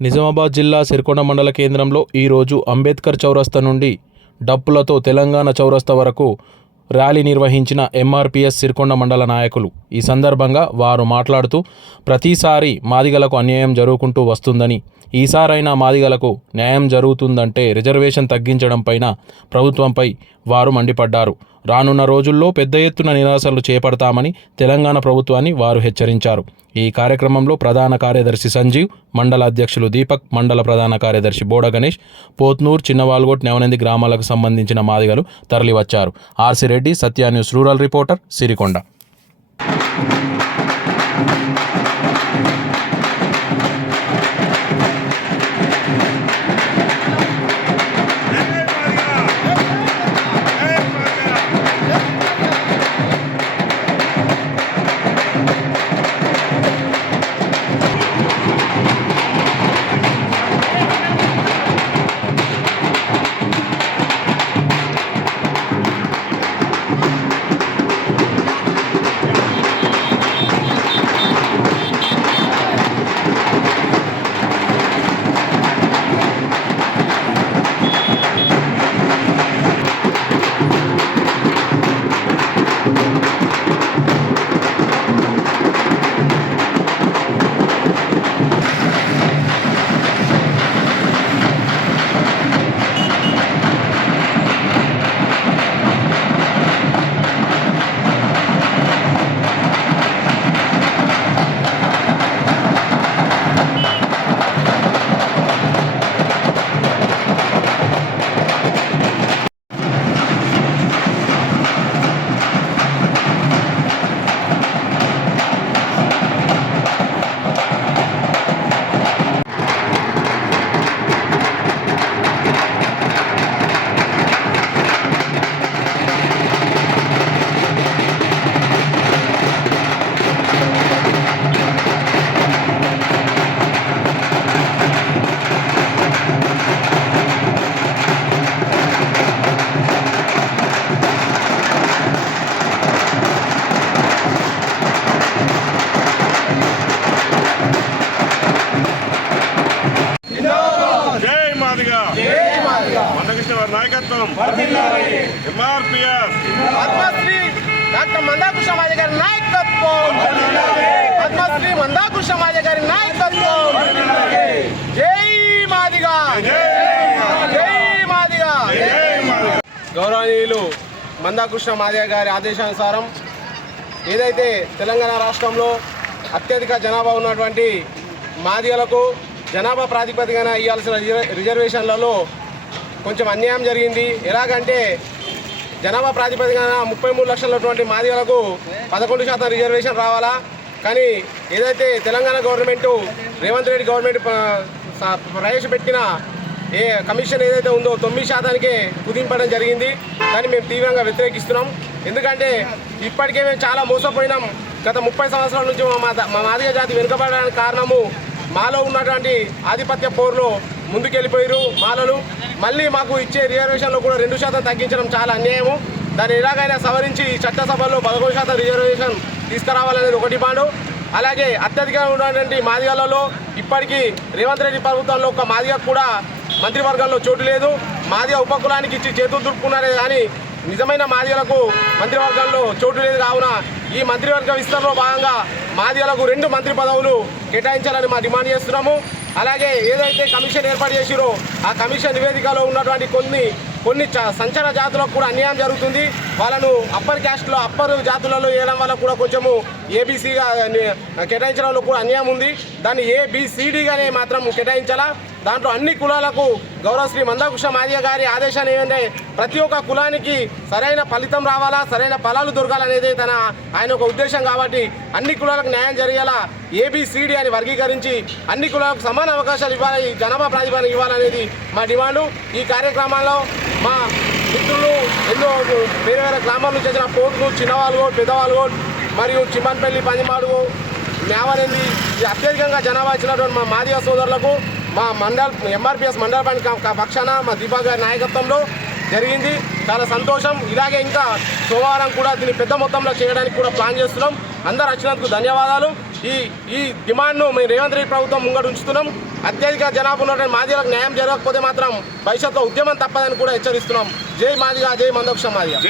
నిజామాబాద్ జిల్లా సిరికొండ మండల కేంద్రంలో ఈరోజు అంబేద్కర్ చౌరస్తా నుండి డప్పులతో తెలంగాణ చౌరస్తా వరకు ర్యాలీ నిర్వహించిన ఎంఆర్పిఎస్ సిరికొండ మండల నాయకులు. ఈ సందర్భంగా వారు మాట్లాడుతూ ప్రతిసారి మాదిగలకు అన్యాయం జరుగుకుంటూ వస్తుందని ఈసారైనా మాదిగలకు న్యాయం జరుగుతుందంటే రిజర్వేషన్ తగ్గించడం పైన ప్రభుత్వంపై వారు మండిపడ్డారు. రానున్న రోజుల్లో పెద్ద ఎత్తున నిరాశలు చేపడతామని తెలంగాణ ప్రభుత్వాన్ని వారు హెచ్చరించారు. ఈ కార్యక్రమంలో ప్రధాన కార్యదర్శి సంజీవ్ మండల అధ్యక్షులు దీపక్ మండల ప్రధాన కార్యదర్శి బోడ గణేష్ పోత్నూర్ చిన్నవాల్గోట్ నెవనంది గ్రామాలకు సంబంధించిన మాదిగలు తరలివచ్చారు. R C Reddy Satya news rural reporter Sirikonda. నాయకత్వం ఎంఆర్పిఎస్ పద్మశ్రీ డాక్టర్ మందాకృష్ణ మాదిగ గారి నాయకత్వం. పద్మశ్రీ మందాకృష్ణ మాదిగ గారి నాయకత్వం. జై మాదిగా. జై మాదిగా. గౌరవనీయులు మందాకృష్ణ మాదిగ గారి ఆదేశానుసారం ఏదైతే తెలంగాణ రాష్ట్రంలో అత్యధిక జనాభా ఉన్నటువంటి మాదిగలకు జనాభా ప్రాతిపదికన ఇవ్వాల్సిన రిజర్వేషన్లలో కొంచెం అన్యాయం జరిగింది. ఎలాగంటే జనాభా ప్రాతిపదికన ముప్పై మూడు లక్షలటువంటి మాదిగలకు పదకొండు శాతం రిజర్వేషన్ రావాలా? కానీ ఏదైతే తెలంగాణ గవర్నమెంటు రేవంత్ రెడ్డి గవర్నమెంట్ ప్రవేశపెట్టిన ఏ కమిషన్ ఏదైతే ఉందో తొమ్మిది శాతానికే కుదింపడం జరిగింది. దాన్ని మేము తీవ్రంగా వ్యతిరేకిస్తున్నాం. ఎందుకంటే ఇప్పటికే మేము చాలా మోసపోయినాం. గత ముప్పై సంవత్సరాల నుంచి మా మా- మా మాదిగ జాతి వెనుకబడడానికి కారణము మాలో ఉన్నటువంటి ఆధిపత్య పోరులో ముందుకెళ్ళిపోయారు మాలలు. మళ్ళీ మాకు ఇచ్చే రిజర్వేషన్లో కూడా రెండు శాతం తగ్గించడం చాలా అన్యాయము. దాన్ని ఎలాగైనా సవరించి ఈ చట్టసభలో పదకొండు శాతం రిజర్వేషన్ తీసుకురావాలనేది ఒక బాండు అలాగే అత్యధికంగా ఉన్నటువంటి మాదిగలలో ఇప్పటికీ రేవంత్ రెడ్డి ప్రభుత్వంలో ఒక మాదిగ కూడా మంత్రివర్గంలో చోటు లేదు. మాదిగ ఉపకులానికి ఇచ్చి చేతులు దులుపుకున్నారే కానీ నిజమైన మాదిగలకు మంత్రివర్గంలో చోటు లేదు. కావున ఈ మంత్రివర్గ విస్తరణలో భాగంగా మాదిగలకు రెండు మంత్రి పదవులు కేటాయించాలని మా డిమాండ్ చేస్తున్నాము. అలాగే ఏదైతే కమిషన్ ఏర్పాటు చేసిరో ఆ కమిషన్ నివేదికలో ఉన్నటువంటి కొన్ని కొన్ని చ- జాతులకు కూడా అన్యాయం జరుగుతుంది. వాళ్ళను అప్పర్ క్యాస్ట్లో అప్పర్ జాతులలో వేయడం వల్ల కూడా కొంచెము ఏబీసీగా కేటాయించడంలో కూడా అన్యాయం ఉంది. దాన్ని ఏబిసిడిగానే మాత్రం కేటాయించాలా? దాంట్లో అన్ని కులాలకు గౌరవశ్రీ మందాకృష్ణ మాదిగ గారి ఆదేశాలు ఏంటంటే ప్రతి ఒక్క కులానికి సరైన ఫలితం రావాలా సరైన ఫలాలు దొరకాలనేది తన ఆయన ఒక ఉద్దేశం కాబట్టి అన్ని కులాలకు న్యాయం జరిగేలా ఏబిసిడి అని వర్గీకరించి అన్ని కులాలకు సమాన అవకాశాలు ఇవ్వాలి జనాభా ప్రాతిపదన ఇవ్వాలనేది మా డిమాండు. ఈ కార్యక్రమాల్లో మా మిత్రులు ఎన్నో వేరే వేరే గ్రామాల నుంచి వచ్చిన పోట్లు పెద్దవాళ్ళు పెద్దవాళ్ళగోడ్ మరియు చిమ్మన్పల్లి పందిమాడు మేవనేది ఇది అత్యధికంగా జనాభా ఇచ్చినటువంటి మా మాదిగ సోదరులకు మా మండల్ ఎంఆర్పిఎస్ మండల పని పక్షాన మా దీపా గారి నాయకత్వంలో జరిగింది. చాలా సంతోషం. ఇలాగే ఇంకా సోమవారం కూడా దీన్ని పెద్ద మొత్తంలో చేయడానికి కూడా ప్లాన్ చేస్తున్నాం. అందరు వచ్చినందుకు ధన్యవాదాలు. ఈ ఈ డిమాండ్ను మేము రేవంత్ రెడ్డి ప్రభుత్వం ముంగడు ఉంచుతున్నాం. అత్యధిక జనాభా ఉన్నటువంటి మాదిగలకు న్యాయం జరగకపోతే మాత్రం భవిష్యత్తులో ఉద్యమం తప్పదని కూడా హెచ్చరిస్తున్నాం. జై మాదిగా జై మందోక్ష మాదిగా.